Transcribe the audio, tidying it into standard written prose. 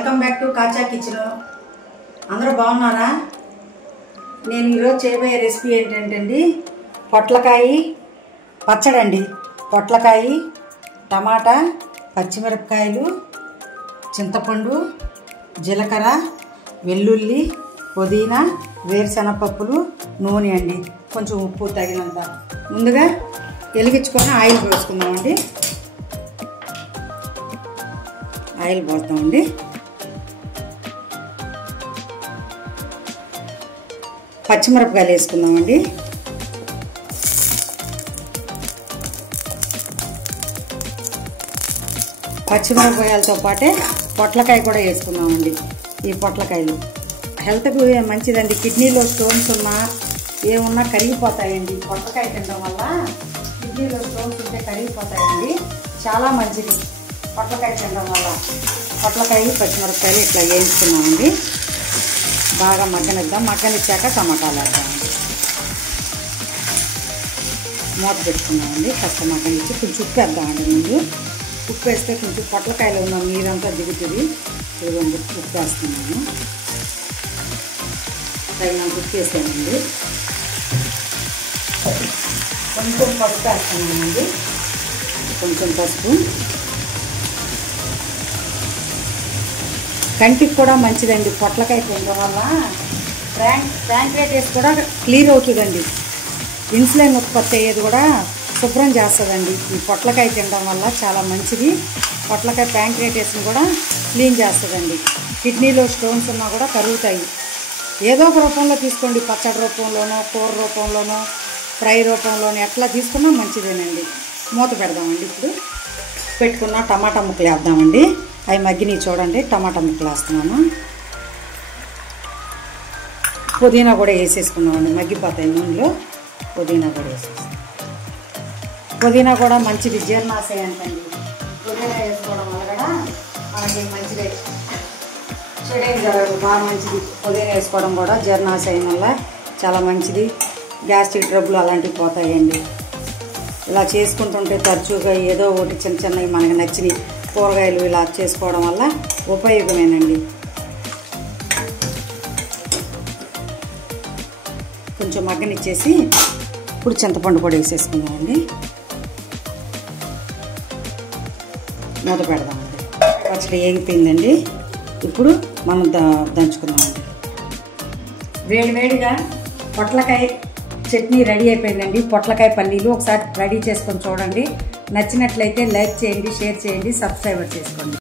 Welcome back to కాచా kitchen. అందరూ బాగున్నారా? నేను ఈరోజు చేయబోయే రెసిపీ ఏంటంటే పొట్లకాయ పచ్చడి అండి. పొట్లకాయ, టమాటా, పచ్చిమిరపకాయలు, చింతపండు, జీలకర్ర, వెల్లుల్లి, పుదీనా, వేరుశనగపప్పులు, నూనె అండి, కొంచెం ఉప్పు తగినంత. ముందుగా వెలిగించుకొని ఆయిల్ పోసుకుందామండి. ఆయిల్ పోస్తామండి. పచ్చిమిరపకాయలు వేసుకుందామండి. పచ్చిమిరపకాయలతో పాటే పొట్లకాయ కూడా వేసుకుందామండి. ఈ పొట్లకాయలు హెల్త్కు మంచిదండి. కిడ్నీలో స్టోన్స్ ఉన్నా ఏమున్నా కరిగిపోతాయండి. పొట్లకాయ తినడం వల్ల కిడ్నీలో స్టోన్స్ ఉంటే కరిగిపోతాయండి. చాలా మంచిది పొట్లకాయ తినడం వల్ల. పొట్లకాయ, పచ్చిమిరపకాయలు ఇట్లా వేయించుకున్నామండి. బాగా మగ్గనిద్దాం. మగ్గనిచ్చాక టమాటాలు వేద్దామండి. మూత పెట్టుకున్నామండి. కాస్త మగ్గనిచ్చి కొంచెం ఉప్పు వేద్దామండి. ముందు ఉప్పు వేస్తే కొంచెం పొట్లకాయలో ఉన్న నీరంతా దిగుతుంది. ఇదిగోండి ఉప్పు వేస్తున్నాను. తగినంత ఉప్పు వేసానండి. కొంచెం పసుపు వేస్తున్నానండి. కొంచెం పసుపు. కంటికి కూడా మంచిదండి పొట్లకాయ తినడం వల్ల. ప్యాంక్రియాటిస్ కూడా క్లియర్ అవుతుందండి. ఇన్సులిన్ ఉత్పత్తి అయ్యేది కూడా శుభ్రం చేస్తుందండి. ఈ పొట్లకాయ తినడం వల్ల చాలా మంచిది. పొట్లకాయ ప్యాంక్రియాటిస్ని కూడా క్లీన్ చేస్తుందండి. కిడ్నీలో స్టోన్స్ ఉన్నా కూడా కరుగుతాయి. ఏదో ఒక రూపంలో తీసుకోండి. పచ్చడి రూపంలోనో, కూర రూపంలోనో, ఫ్రై రూపంలోనో ఎట్లా తీసుకున్నా మంచిదేనండి. మూత పెడదామండి. ఇప్పుడు పెట్టుకున్న టమాటా ముక్కలు వేద్దామండి. అవి మగ్గినవి చూడండి. టమాటా ముక్కలు వేస్తున్నాను. పుదీనా కూడా వేసేసుకున్నామండి. మగ్గిపోతాయి నూనెలో. పుదీనా కూడా వేసేస్తాం. పుదీనా కూడా మంచిది జీర్ణాశయానికండి. పుదీనా వేసుకోవడం వల్ల కూడా మనకి మంచిదే. చెడేం జరగదు. బాగా మంచిది. పుదీనా వేసుకోవడం కూడా జీర్ణాశయం వల్ల చాలా మంచిది. గ్యాస్ట్రిక్ ట్రబుల్ అలాంటివి పోతాయండి. ఇలా చేసుకుంటుంటే తరచుగా ఏదో ఒకటి చిన్న చిన్నవి మనకి నచ్చినవి కూరగాయలు ఇలా చేసుకోవడం వల్ల ఉపయోగమేనండి. కొంచెం మగ్గనిచ్చేసి ఇప్పుడు చింతపండు కూడా వేసేసుకుందామండి. మూత పెడదామండి. పచ్చడి ఏగిపోయిందండి. ఇప్పుడు మనం దంచుకుందామండి. వేడివేడిగా పొట్లకాయ చట్నీ రెడీ అయిపోయిందండి. పొట్లకాయ పల్లీలు ఒకసారి రెడీ చేసుకొని చూడండి. నచ్చినట్లయితే లైక్ చేయండి, షేర్ చేయండి, సబ్స్క్రైబర్ చేసుకోండి.